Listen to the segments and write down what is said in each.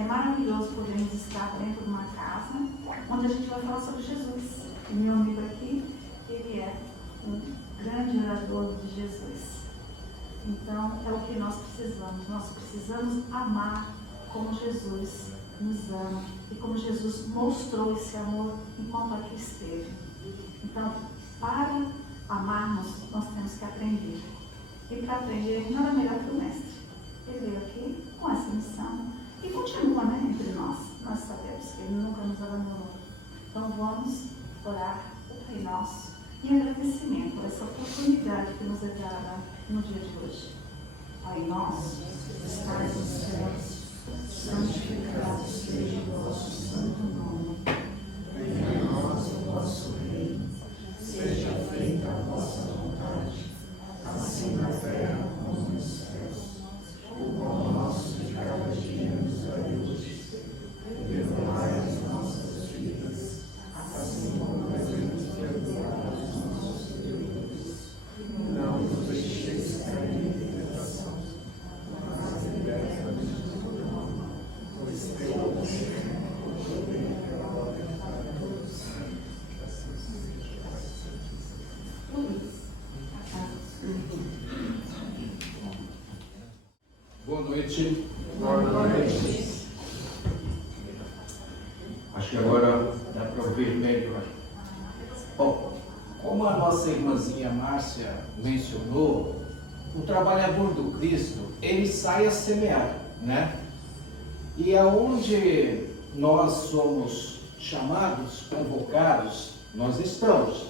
É maravilhoso podermos estar dentro de uma casa onde a gente vai falar sobre Jesus. O meu amigo aqui, ele é um grande orador de Jesus. Então, é o que nós precisamos. Nós precisamos amar como Jesus nos ama e como Jesus mostrou esse amor enquanto aqui esteve. Então, para amarmos, nós temos que aprender. E para aprender, nada melhor que o Mestre. Ele veio aqui com essa missão e continua, né, entre nós. Nós sabemos que Ele nunca nos abandonou. Então, vamos orar o Pai Nosso em agradecimento por essa oportunidade que nos é dada no dia de hoje. Pai nosso, que estais nos céus, santificado seja o vosso santo nome. Venha a nós o vosso reino, seja feita a vossa vontade, assim na terra como nos céus. O pão nosso de cada dia nos dai hoje, perdoai as nossas dívidas, assim como nós temos perdoado os nossos devedores. Não nos deixeis cair em tentação, mas liberta-nos do mal, pois teu é o poder e a glória para todos. Assim seja. Boa noite. Boa noite. Acho que agora dá para ouvir melhor. Bom, como a nossa irmãzinha Márcia mencionou, o trabalhador do Cristo, ele sai a semear, né? E aonde nós somos chamados, convocados, nós estamos.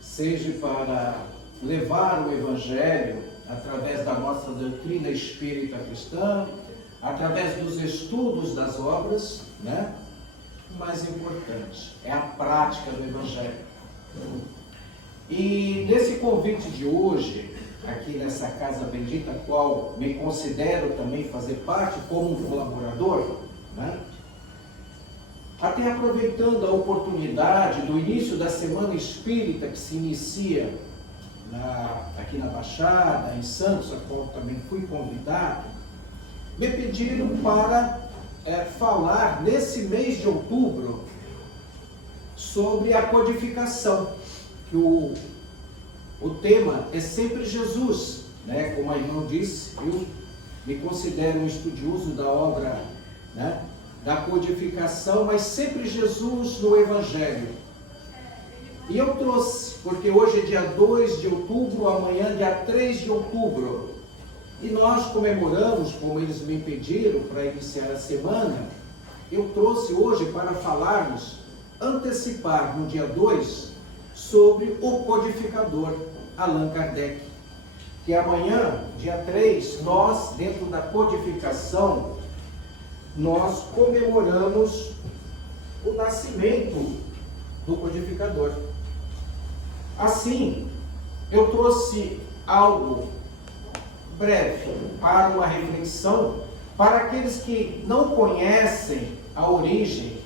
Seja para levar o Evangelho através da nossa doutrina espírita cristã, através dos estudos das obras, né? O mais importante é a prática do Evangelho. E nesse convite de hoje, aqui nessa casa bendita, qual me considero também fazer parte como um colaborador, né? Até aproveitando a oportunidade do início da Semana Espírita que se inicia aqui na Baixada, em Santos, a qual também fui convidado, me pediram para falar nesse mês de outubro sobre a codificação, que o tema é sempre Jesus, né? Como a irmã disse, eu me considero um estudioso da obra, né, da codificação, mas sempre Jesus no Evangelho. E eu trouxe, porque hoje é dia 2 de outubro, amanhã dia 3 de outubro, e nós comemoramos, como eles me pediram para iniciar a semana, eu trouxe hoje para falarmos, antecipar no dia 2, sobre o codificador Allan Kardec. Que amanhã, dia 3, nós, dentro da codificação, nós comemoramos o nascimento do codificador. Assim, eu trouxe algo breve para uma reflexão para aqueles que não conhecem a origem,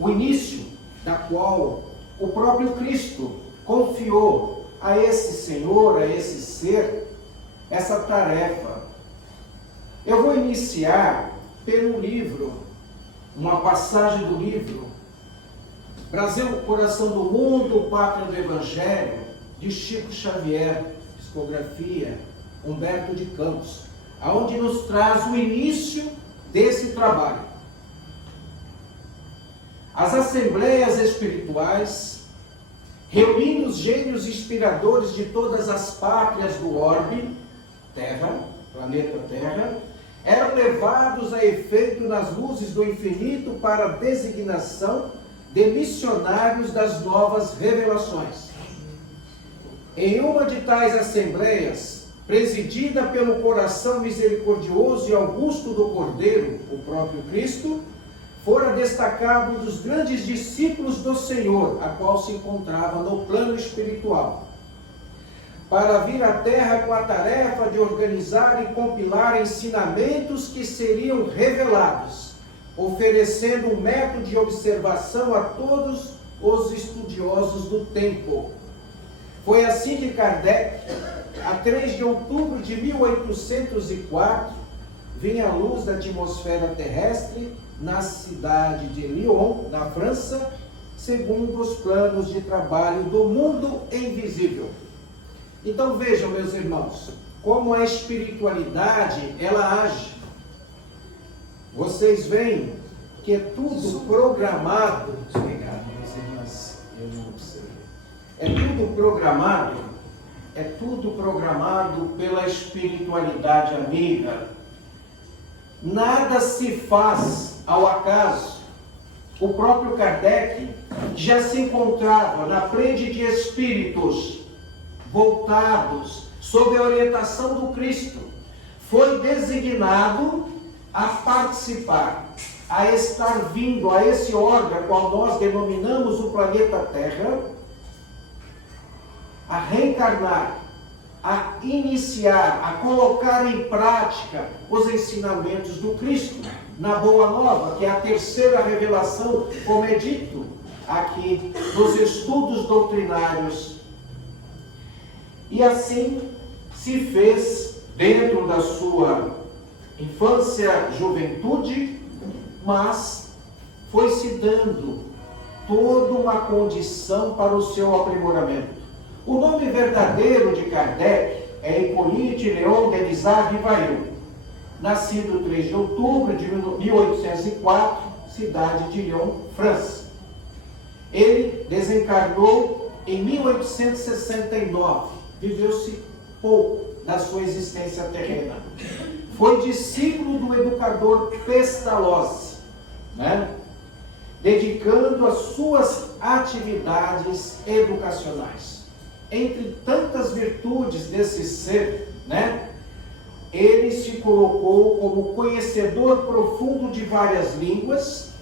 o início da qual o próprio Cristo confiou a esse Senhor, a esse ser, essa tarefa. Eu vou iniciar pelo livro, uma passagem do livro Brasil, Coração do Mundo, Pátria do Evangelho, de Chico Xavier, psicografia Humberto de Campos, aonde nos traz o início desse trabalho. As assembleias espirituais, reunindo os gênios inspiradores de todas as pátrias do orbe, Terra, planeta Terra, eram levados a efeito nas luzes do infinito para a designação de missionários das novas revelações. Em uma de tais assembleias, presidida pelo coração misericordioso e augusto do Cordeiro, o próprio Cristo, fora destacado um dos grandes discípulos do Senhor, a qual se encontrava no plano espiritual, para vir à Terra com a tarefa de organizar e compilar ensinamentos que seriam revelados, oferecendo um método de observação a todos os estudiosos do tempo. Foi assim que Kardec, a 3 de outubro de 1804, vem a luz da atmosfera terrestre na cidade de Lyon, na França, segundo os planos de trabalho do mundo invisível. Então vejam, meus irmãos, como a espiritualidade, ela age. Vocês veem que é tudo programado. Obrigado, minhas irmãs, eu não observei. É tudo programado pela espiritualidade amiga. Nada se faz ao acaso. O próprio Kardec já se encontrava na frente de espíritos voltados sob a orientação do Cristo. Foi designado a participar, a estar vindo a esse órgão, qual nós denominamos o planeta Terra, a reencarnar, a iniciar, a colocar em prática os ensinamentos do Cristo, na Boa Nova, que é a terceira revelação, como é dito aqui nos estudos doutrinários. E assim se fez dentro da sua infância, juventude, mas foi se dando toda uma condição para o seu aprimoramento. O nome verdadeiro de Kardec é Hippolyte Léon Denisard Rivail, nascido 3 de outubro de 1804, cidade de Lyon, França. Ele desencarnou em 1869, viveu-se pouco da sua existência terrena. Foi discípulo do educador Pestalozzi, dedicando as suas atividades educacionais. Entre tantas virtudes desse ser, ele se colocou como conhecedor profundo de várias línguas,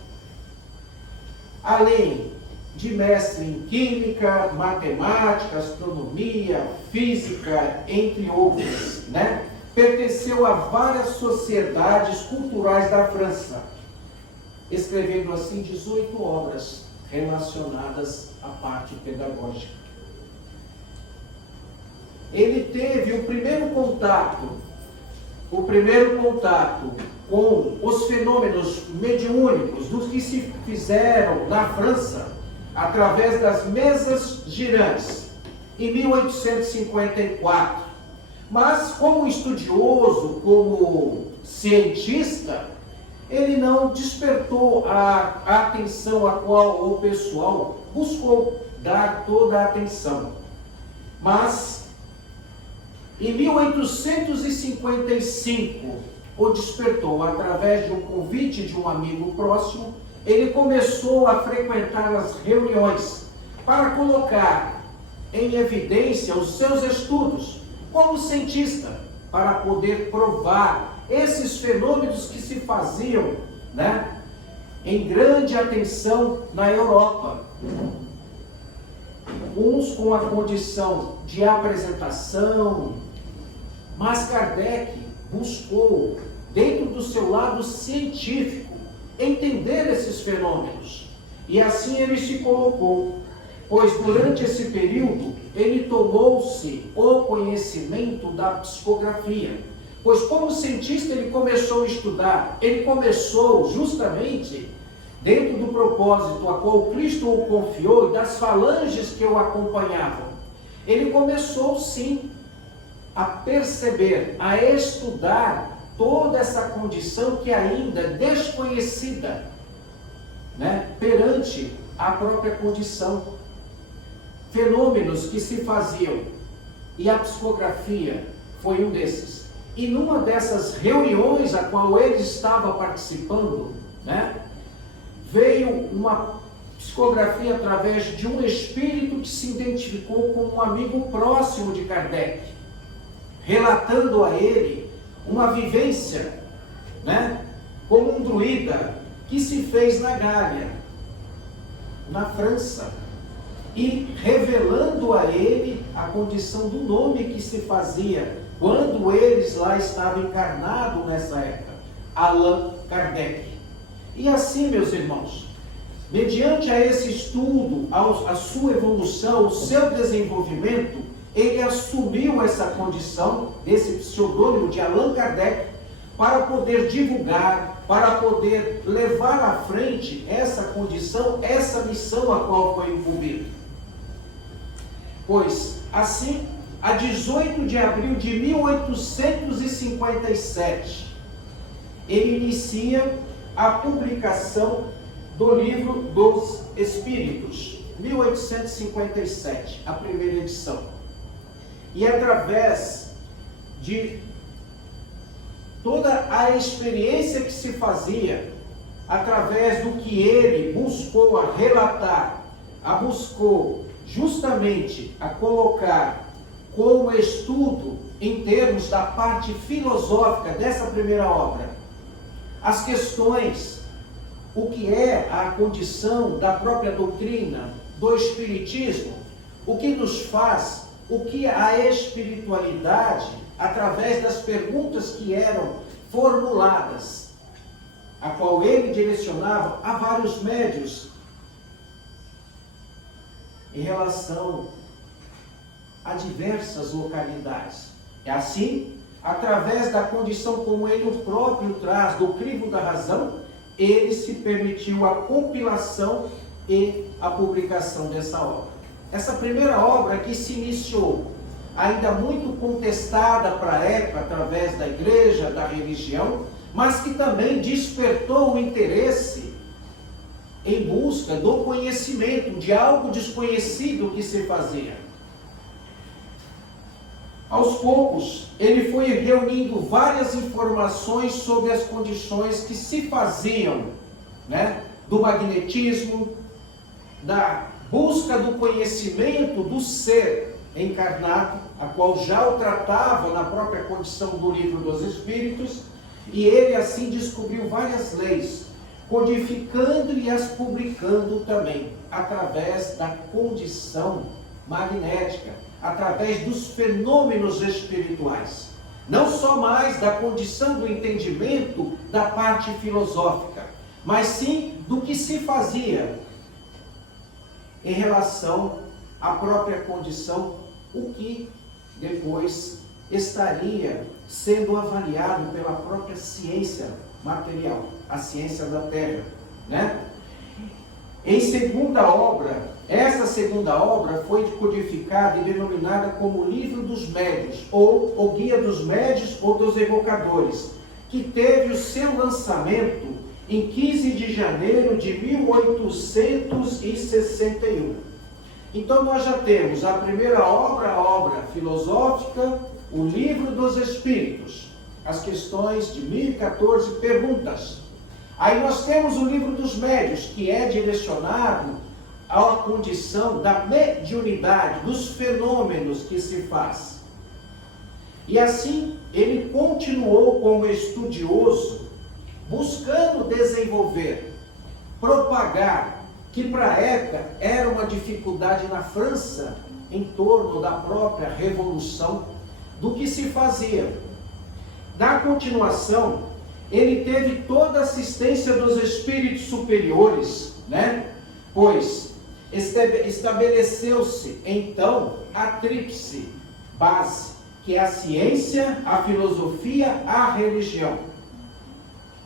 além de mestre em química, matemática, astronomia, física, entre outras, Pertenceu a várias sociedades culturais da França, escrevendo assim 18 obras relacionadas à parte pedagógica. Ele teve o primeiro contato com os fenômenos mediúnicos dos que se fizeram na França através das mesas girantes em 1854. Mas como estudioso, como cientista, ele não despertou a atenção a qual o pessoal buscou dar toda a atenção. Mas em 1855, o despertou através de um convite de um amigo próximo. Ele começou a frequentar as reuniões para colocar em evidência os seus estudos como cientista, para poder provar esses fenômenos que se faziam, em grande atenção na Europa. Uns com a condição de apresentação, mas Kardec buscou, dentro do seu lado científico, entender esses fenômenos. E assim ele se colocou, pois durante esse período ele tomou-se o conhecimento da psicografia. Pois como cientista ele começou a estudar, ele começou justamente dentro do propósito a qual Cristo o confiou e das falanges que o acompanhavam. Ele começou sim a perceber, a estudar toda essa condição que ainda é desconhecida, perante a própria condição. Fenômenos que se faziam, e a psicografia foi um desses. E numa dessas reuniões a qual ele estava participando, veio uma psicografia através de um espírito que se identificou como um amigo próximo de Kardec, relatando a ele uma vivência, como um druida que se fez na Gália, na França, e revelando a ele a condição do nome que se fazia quando eles lá estavam encarnados nessa época, Allan Kardec. E assim, meus irmãos, mediante a esse estudo, a sua evolução, o seu desenvolvimento, ele assumiu essa condição, esse pseudônimo de Allan Kardec, para poder divulgar, para poder levar à frente essa condição, essa missão a qual foi incumbido. Pois, assim, a 18 de abril de 1857, ele inicia a publicação do Livro dos Espíritos, 1857, a primeira edição. E através de toda a experiência que se fazia, através do que ele buscou a relatar, buscou justamente a colocar como estudo em termos da parte filosófica dessa primeira obra, as questões, o que é a condição da própria doutrina do Espiritismo, o que nos faz, o que a espiritualidade, através das perguntas que eram formuladas, a qual ele direcionava a vários médios, em relação a diversas localidades. É assim, através da condição como ele próprio traz do crivo da razão, ele se permitiu a compilação e a publicação dessa obra. Essa primeira obra que se iniciou, ainda muito contestada para a época, através da igreja, da religião, mas que também despertou o interesse em busca do conhecimento, de algo desconhecido que se fazia. Aos poucos, ele foi reunindo várias informações sobre as condições que se faziam, do magnetismo, da busca do conhecimento do ser encarnado, a qual já o tratava na própria condição do Livro dos Espíritos, e ele assim descobriu várias leis, codificando e as publicando também, através da condição magnética, através dos fenômenos espirituais. Não só mais da condição do entendimento da parte filosófica, mas sim do que se fazia em relação à própria condição, o que depois estaria sendo avaliado pela própria ciência material, a ciência da Terra, Em segunda obra, essa segunda obra foi codificada e denominada como Livro dos Médios, ou o Guia dos Médios ou dos Evocadores, que teve o seu lançamento em 15 de janeiro de 1861. Então nós já temos a primeira obra, a obra filosófica, o Livro dos Espíritos, as questões de 1014 perguntas. Aí nós temos o Livro dos Médios, que é direcionado à condição da mediunidade, dos fenômenos que se faz. E assim, ele continuou como estudioso, buscando desenvolver, propagar, que para a época era uma dificuldade na França, em torno da própria Revolução, do que se fazia. Na continuação, ele teve toda a assistência dos espíritos superiores, Pois estabeleceu-se então a tríplice base, que é a ciência, a filosofia, a religião.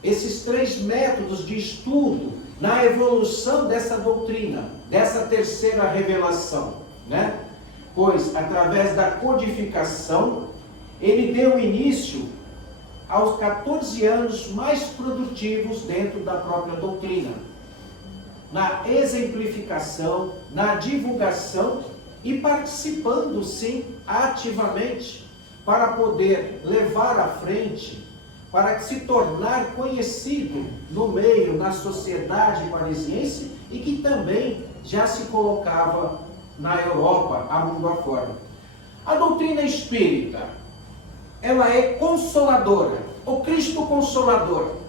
Esses três métodos de estudo na evolução dessa doutrina, dessa terceira revelação, Pois, através da codificação, ele deu início aos 14 anos mais produtivos dentro da própria doutrina, na exemplificação, na divulgação e participando, sim, ativamente, para poder levar à frente, para se tornar conhecido no meio, na sociedade parisiense, e que também já se colocava na Europa, a mundo afora. A doutrina espírita, ela é consoladora, o Cristo Consolador.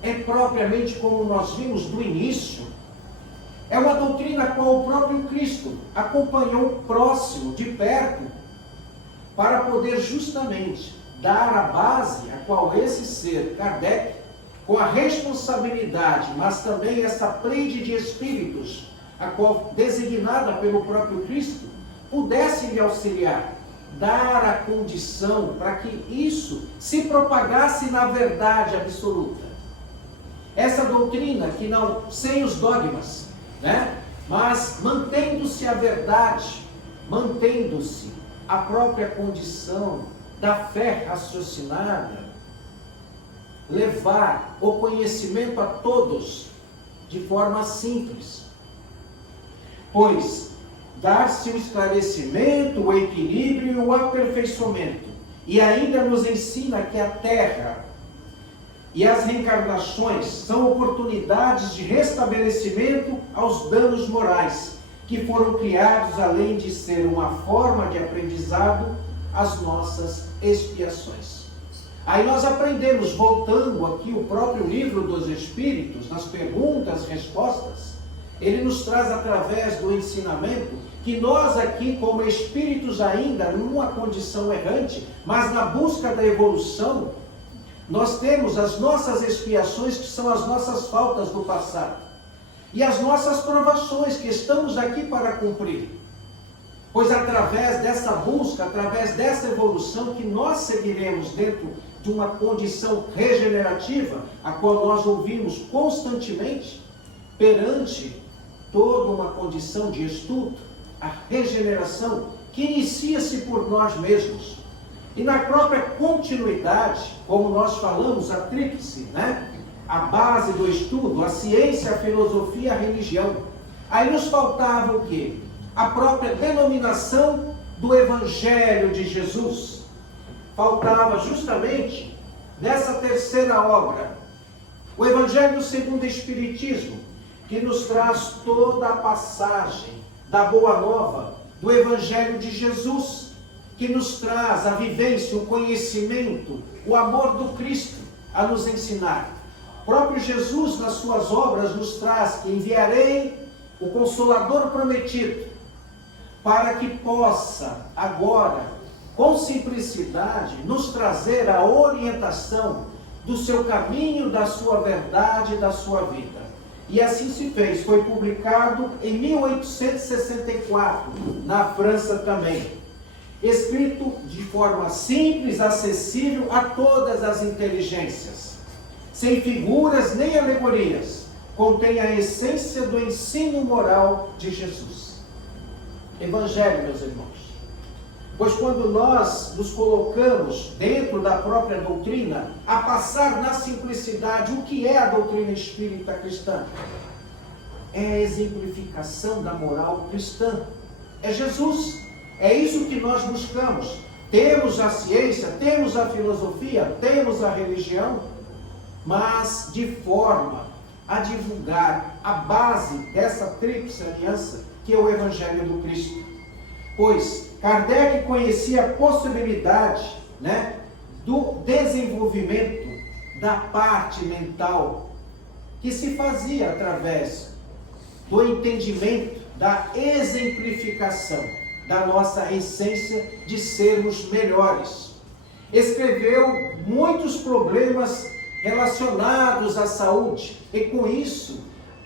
É propriamente como nós vimos do início, é uma doutrina a qual o próprio Cristo acompanhou próximo, de perto, para poder justamente dar a base a qual esse ser, Kardec, com a responsabilidade, mas também essa pleiade de espíritos, a qual designada pelo próprio Cristo, pudesse lhe auxiliar, dar a condição para que isso se propagasse na verdade absoluta. Essa doutrina que não, sem os dogmas, né? Mas mantendo-se a verdade, mantendo-se a própria condição da fé raciocinada, levar o conhecimento a todos de forma simples. Pois dar-se o esclarecimento, o equilíbrio e o aperfeiçoamento. E ainda nos ensina que a Terra e as reencarnações são oportunidades de restabelecimento aos danos morais, que foram criados, além de ser uma forma de aprendizado, as nossas expiações. Aí nós aprendemos, voltando aqui o próprio livro dos Espíritos, nas perguntas e respostas, ele nos traz através do ensinamento que nós aqui, como espíritos ainda numa condição errante, mas na busca da evolução, nós temos as nossas expiações, que são as nossas faltas do passado, e as nossas provações, que estamos aqui para cumprir. Pois através dessa busca, através dessa evolução, que nós seguiremos dentro de uma condição regenerativa, a qual nós ouvimos constantemente, perante toda uma condição de estudo, a regeneração que inicia-se por nós mesmos. E na própria continuidade, como nós falamos, a tríplice, né? A base do estudo, a ciência, a filosofia e a religião. Aí nos faltava o quê? A própria denominação do Evangelho de Jesus. Faltava justamente nessa terceira obra, o Evangelho segundo o Espiritismo, que nos traz toda a passagem da Boa Nova, do Evangelho de Jesus, que nos traz a vivência, o conhecimento, o amor do Cristo a nos ensinar. O próprio Jesus, nas suas obras, nos traz que enviarei o Consolador prometido, para que possa agora, com simplicidade, nos trazer a orientação do seu caminho, da sua verdade, da sua vida. E assim se fez, foi publicado em 1864, na França também. Escrito de forma simples, acessível a todas as inteligências, sem figuras nem alegorias, contém a essência do ensino moral de Jesus. Evangelho, meus irmãos. Pois quando nós nos colocamos dentro da própria doutrina, a passar na simplicidade o que é a doutrina espírita cristã, é a exemplificação da moral cristã. É Jesus. É isso que nós buscamos. Temos a ciência, temos a filosofia, temos a religião, mas de forma a divulgar a base dessa tríplice aliança, que é o Evangelho do Cristo. Pois Kardec conhecia a possibilidade, né, do desenvolvimento da parte mental, que se fazia através do entendimento, da exemplificação da nossa essência de sermos melhores. Escreveu muitos problemas relacionados à saúde e, com isso,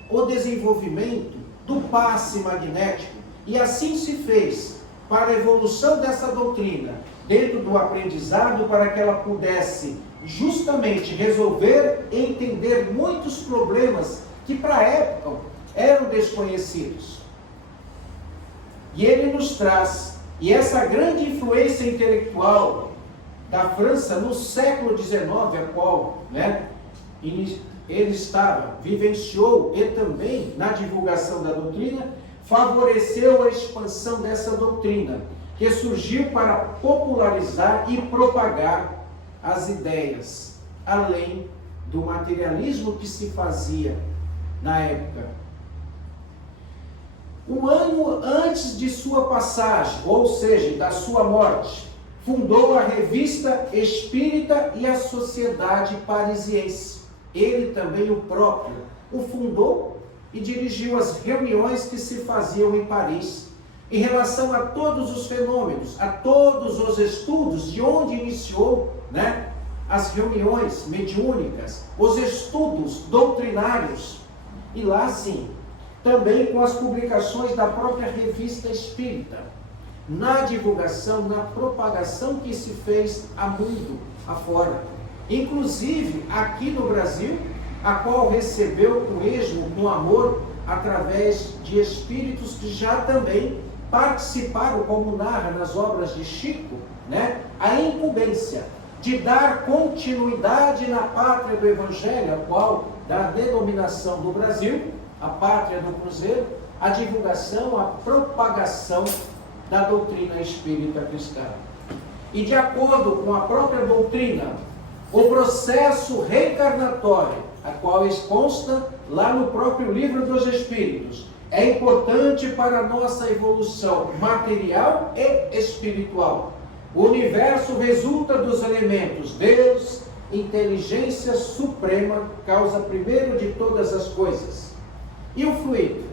o desenvolvimento do passe magnético. E assim se fez para a evolução dessa doutrina, dentro do aprendizado, para que ela pudesse justamente resolver e entender muitos problemas que para a época eram desconhecidos. E ele nos traz, e essa grande influência intelectual da França no século XIX, a qual, né, ele estava, vivenciou e também na divulgação da doutrina, favoreceu a expansão dessa doutrina, que surgiu para popularizar e propagar as ideias, além do materialismo que se fazia na época. Um ano antes de sua passagem, ou seja, da sua morte, fundou a Revista Espírita e a Sociedade Parisiense. Ele também, o próprio, o fundou e dirigiu as reuniões que se faziam em Paris, em relação a todos os fenômenos, a todos os estudos, de onde iniciou, né, as reuniões mediúnicas, os estudos doutrinários, e lá sim, também com as publicações da própria Revista Espírita. na divulgação, na propagação que se fez a mundo afora. Inclusive aqui no Brasil, a qual recebeu com esmo, com amor, através de espíritos que já também participaram, como narra nas obras de Chico, né, a incumbência de dar continuidade na pátria do Evangelho, a qual, da denominação do Brasil, a pátria do Cruzeiro, a divulgação, a propagação da doutrina espírita cristã. E de acordo com a própria doutrina, o processo reencarnatório, a qual consta lá no próprio Livro dos Espíritos, é importante para a nossa evolução material e espiritual. O universo resulta dos elementos Deus, inteligência suprema, causa primeiro de todas as coisas. E o fluido?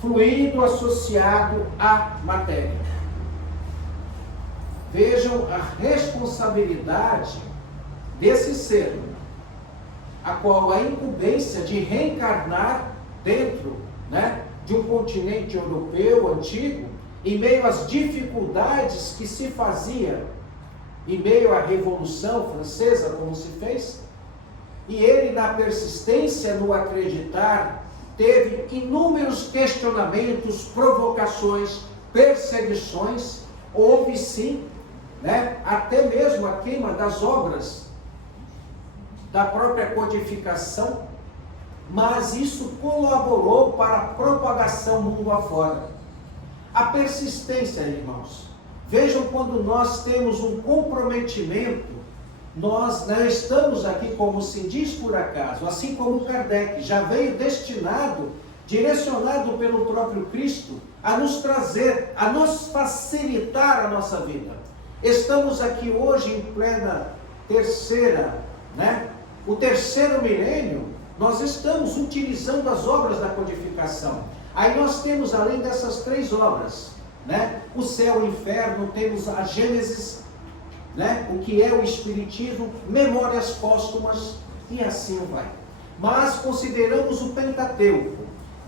Fluido associado à matéria. Vejam a responsabilidade desse ser, a qual a incumbência de reencarnar dentro, né, de um continente europeu antigo, em meio às dificuldades que se fazia, em meio à Revolução Francesa, como se fez, e ele, na persistência no acreditar, teve inúmeros questionamentos, provocações, perseguições, houve sim, né, até mesmo a queima das obras da própria codificação, mas isso colaborou para a propagação mundo afora. A persistência, irmãos. Vejam, quando nós temos um comprometimento, nós não estamos aqui, como se diz, por acaso, assim como Kardec já veio destinado, direcionado pelo próprio Cristo, a nos trazer, a nos facilitar a nossa vida. Estamos aqui hoje em plena terceira, né? O terceiro milênio, nós estamos utilizando as obras da codificação. Aí nós temos, além dessas três obras, né, o céu e o inferno, temos a Gênesis, né, o que é o Espiritismo, memórias póstumas, e assim vai. Mas consideramos o Pentateuco,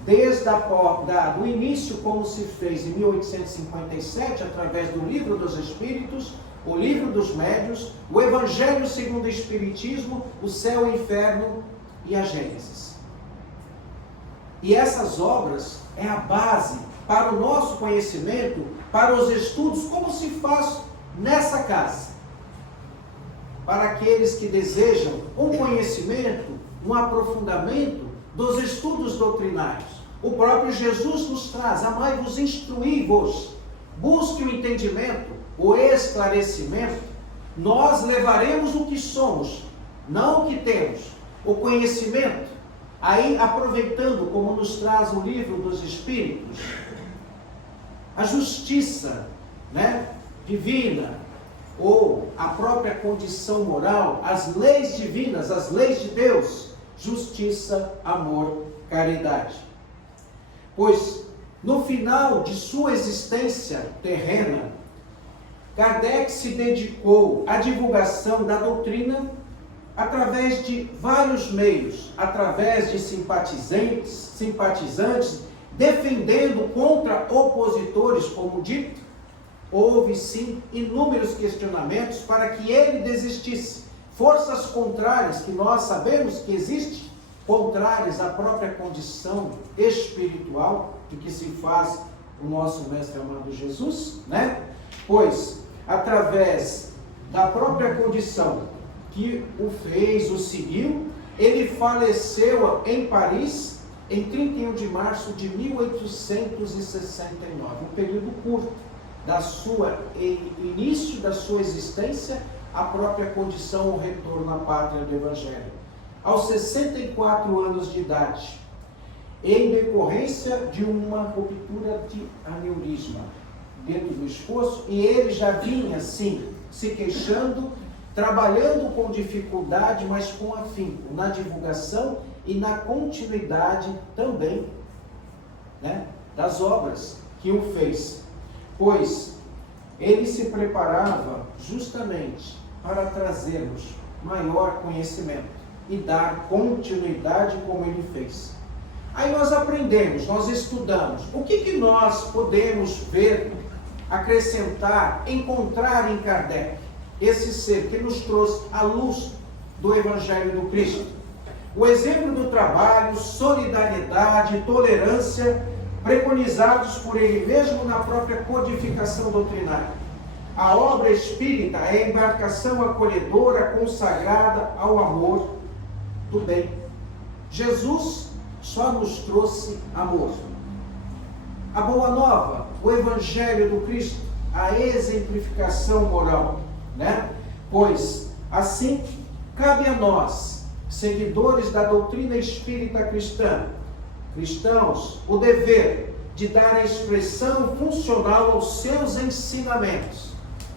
desde do início, como se fez em 1857, através do Livro dos Espíritos, o Livro dos Médiuns, o Evangelho segundo o Espiritismo, o céu e o inferno e a Gênesis. E essas obras é a base para o nosso conhecimento, para os estudos, como se faz nessa casa. Para aqueles que desejam um conhecimento, um aprofundamento dos estudos doutrinários. O próprio Jesus nos traz: amai-vos, instruí-vos, busque o entendimento, o esclarecimento. Nós levaremos o que somos, não o que temos, o conhecimento. Aí, aproveitando, como nos traz o Livro dos Espíritos, a justiça, né, divina, ou a própria condição moral, as leis divinas, as leis de Deus, justiça, amor, caridade. Pois, no final de sua existência terrena, Kardec se dedicou à divulgação da doutrina através de vários meios, através de simpatizantes, defendendo contra opositores, como dito. Houve sim inúmeros questionamentos para que ele desistisse. Forças contrárias, que nós sabemos que existem, contrárias à própria condição espiritual de que se faz o nosso mestre amado Jesus, né? Pois, através da própria condição que o fez, o seguiu, ele faleceu em Paris em 31 de março de 1869, um período curto da sua início da sua existência, a própria condição, o retorno à pátria do Evangelho. Aos 64 anos de idade, em decorrência de uma ruptura de aneurisma dentro do esforço, e ele já vinha, sim, se queixando, trabalhando com dificuldade, mas com afinco, na divulgação e na continuidade também, né, das obras que o fez. Pois ele se preparava justamente para trazermos maior conhecimento e dar continuidade como ele fez. Aí nós aprendemos, nós estudamos. O que nós podemos ver acrescentar, encontrar em Kardec esse ser que nos trouxe a luz do Evangelho do Cristo. O exemplo do trabalho, solidariedade, tolerância, preconizados por ele mesmo na própria codificação doutrinária. A obra espírita é a embarcação acolhedora, consagrada ao amor do bem. Jesus só nos trouxe amor. A Boa Nova, o Evangelho do Cristo, a exemplificação moral, né? Pois, assim, cabe a nós, seguidores da doutrina espírita cristã, cristãos, o dever de dar a expressão funcional aos seus ensinamentos,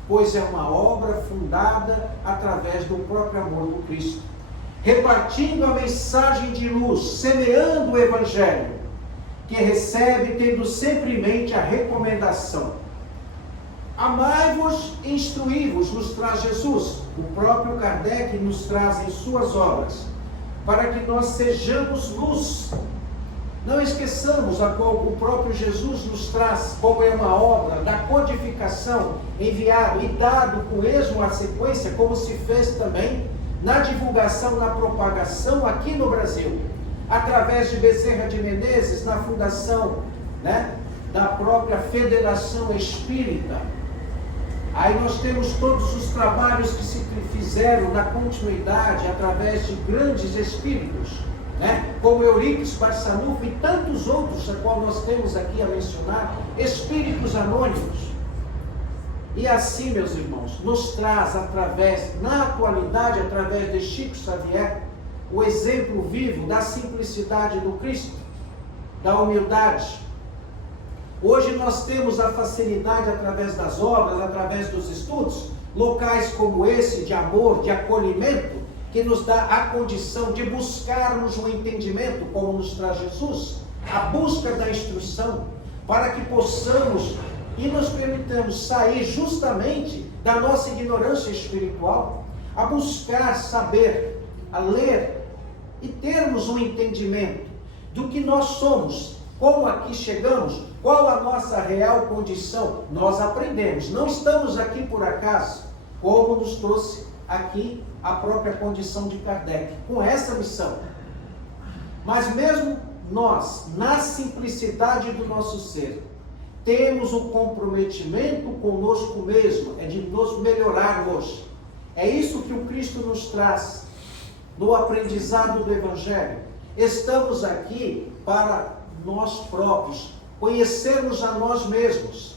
pois é uma obra fundada através do próprio amor do Cristo, repartindo a mensagem de luz, semeando o Evangelho, que recebe tendo sempre em mente a recomendação. Amai-vos e instruí-vos, nos traz Jesus, o próprio Kardec nos traz em suas obras, para que nós sejamos luz. Não esqueçamos a qual o próprio Jesus nos traz, como é uma obra da codificação, enviado e dado com esmo a sequência, como se fez também na divulgação, na propagação aqui no Brasil, através de Bezerra de Menezes, na fundação, né, da própria Federação Espírita. Aí nós temos todos os trabalhos que se fizeram na continuidade, através de grandes espíritos, né, como Euripides Barçanufo e tantos outros, a qual nós temos aqui a mencionar, espíritos anônimos. E assim, meus irmãos, nos traz através, na atualidade, através de Chico Xavier, o exemplo vivo da simplicidade do Cristo, da humildade. Hoje nós temos a facilidade, através das obras, através dos estudos, locais como esse de amor, de acolhimento, que nos dá a condição de buscarmos o entendimento, como nos traz Jesus, a busca da instrução, para que possamos e nos permitamos sair justamente da nossa ignorância espiritual, a buscar saber, a ler e termos um entendimento do que nós somos, como aqui chegamos, qual a nossa real condição. Nós aprendemos, não estamos aqui por acaso, como nos trouxe aqui a própria condição de Kardec, com essa missão. Mas mesmo nós, na simplicidade do nosso ser, temos o comprometimento conosco mesmo, é de nos melhorarmos. É isso que o Cristo nos traz no aprendizado do Evangelho. Estamos aqui para nós próprios, conhecermos a nós mesmos,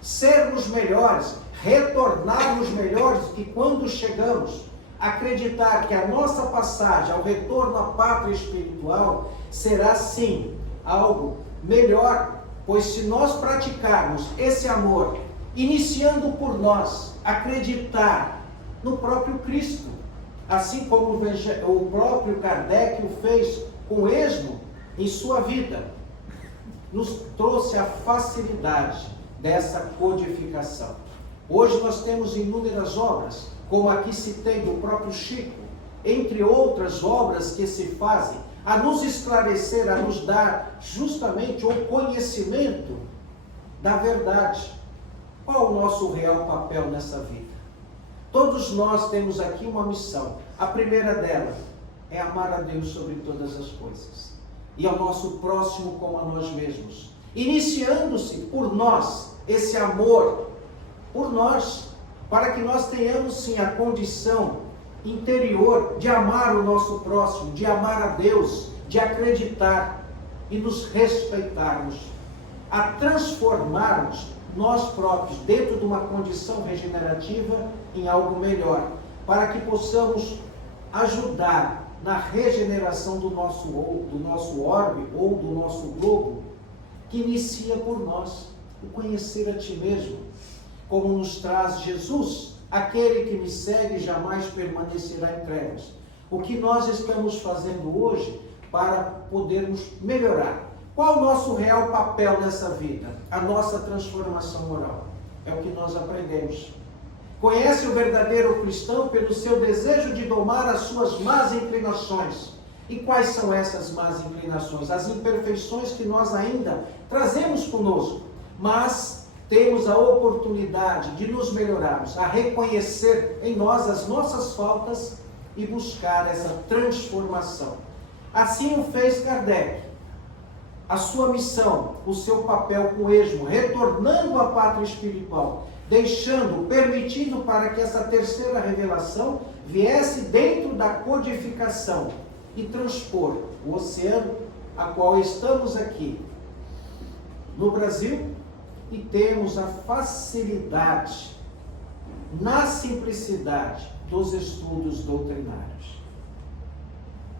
sermos melhores, retornarmos melhores, e quando chegamos, acreditar que a nossa passagem ao retorno à pátria espiritual será sim algo melhor, pois se nós praticarmos esse amor, iniciando por nós, acreditar no próprio Cristo, assim como o próprio Kardec o fez com esmo em sua vida, nos trouxe a facilidade dessa codificação. Hoje nós temos inúmeras obras, como aqui citei do próprio Chico, entre outras obras que se fazem, a nos esclarecer, a nos dar justamente o conhecimento da verdade. Qual o nosso real papel nessa vida? Todos nós temos aqui uma missão. A primeira dela é amar a Deus sobre todas as coisas, e ao nosso próximo como a nós mesmos, iniciando-se por nós, esse amor por nós, para que nós tenhamos sim a condição interior de amar o nosso próximo, de amar a Deus, de acreditar e nos respeitarmos, a transformarmos nós próprios dentro de uma condição regenerativa em algo melhor, para que possamos ajudar na regeneração do nosso orbe ou do nosso globo, que inicia por nós, o conhecer a Ti mesmo, como nos traz Jesus: aquele que me segue jamais permanecerá em trevas. O que nós estamos fazendo hoje para podermos melhorar? Qual o nosso real papel nessa vida? A nossa transformação moral. É o que nós aprendemos. Conhece o verdadeiro cristão pelo seu desejo de domar as suas más inclinações. E quais são essas más inclinações? As imperfeições que nós ainda trazemos conosco, mas temos a oportunidade de nos melhorarmos, a reconhecer em nós as nossas faltas e buscar essa transformação. Assim o fez Kardec. A sua missão, o seu papel com esmo, retornando à pátria espiritual, permitindo para que essa terceira revelação viesse dentro da codificação e transpor o oceano a qual estamos aqui no Brasil e temos a facilidade, na simplicidade dos estudos doutrinários.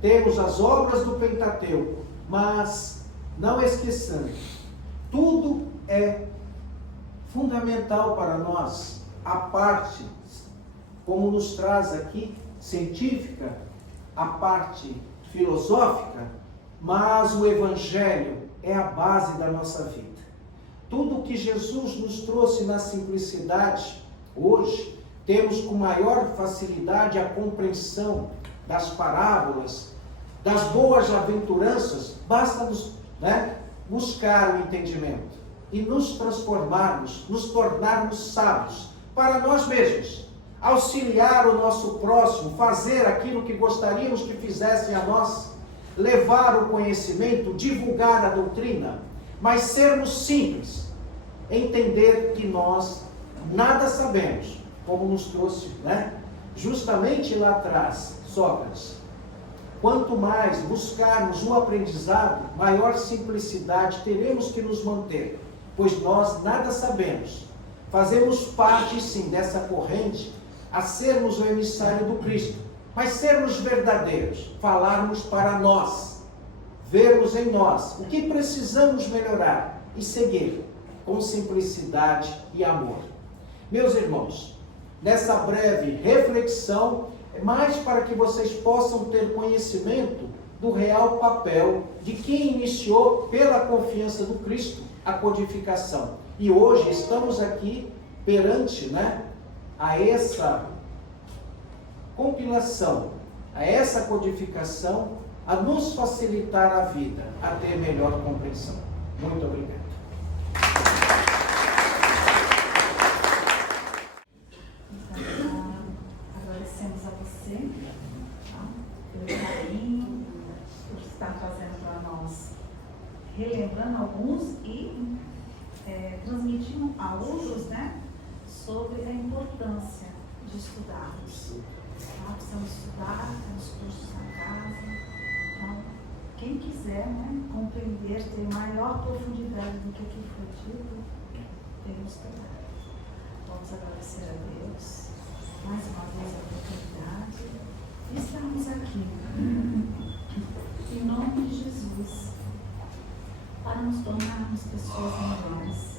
Temos as obras do Pentateuco, mas não esqueçamos, tudo é fundamental para nós, a parte, como nos traz aqui, científica, a parte filosófica, mas o Evangelho é a base da nossa vida. Tudo que Jesus nos trouxe na simplicidade, hoje, temos com maior facilidade a compreensão das parábolas, das boas aventuranças, basta nos buscar o entendimento e nos transformarmos, nos tornarmos sábios para nós mesmos, auxiliar o nosso próximo, fazer aquilo que gostaríamos que fizessem a nós, levar o conhecimento, divulgar a doutrina, mas sermos simples, entender que nós nada sabemos, como nos trouxe, justamente lá atrás, Sócrates. Quanto mais buscarmos o aprendizado, maior simplicidade teremos que nos manter, pois nós nada sabemos. Fazemos parte, sim, dessa corrente, a sermos o emissário do Cristo, mas sermos verdadeiros, falarmos para nós, vermos em nós o que precisamos melhorar e seguir com simplicidade e amor. Meus irmãos, nessa breve reflexão, é mais para que vocês possam ter conhecimento do real papel de quem iniciou, pela confiança do Cristo, a codificação. E hoje estamos aqui perante, a essa compilação, a essa codificação, a nos facilitar a vida, a ter melhor compreensão. Muito obrigado. Agradecemos a você, pelo carinho, por estar trazendo para nós, relembrando alguns e transmitindo a outros, sobre a importância de estudarmos. Precisamos estudar, temos cursos na casa. Então, quem quiser compreender, ter maior profundidade do que aqui foi dito, temos que estudar. Vamos agradecer a Deus mais uma vez a oportunidade de estarmos aqui, em nome de Jesus, para nos tornarmos pessoas melhores.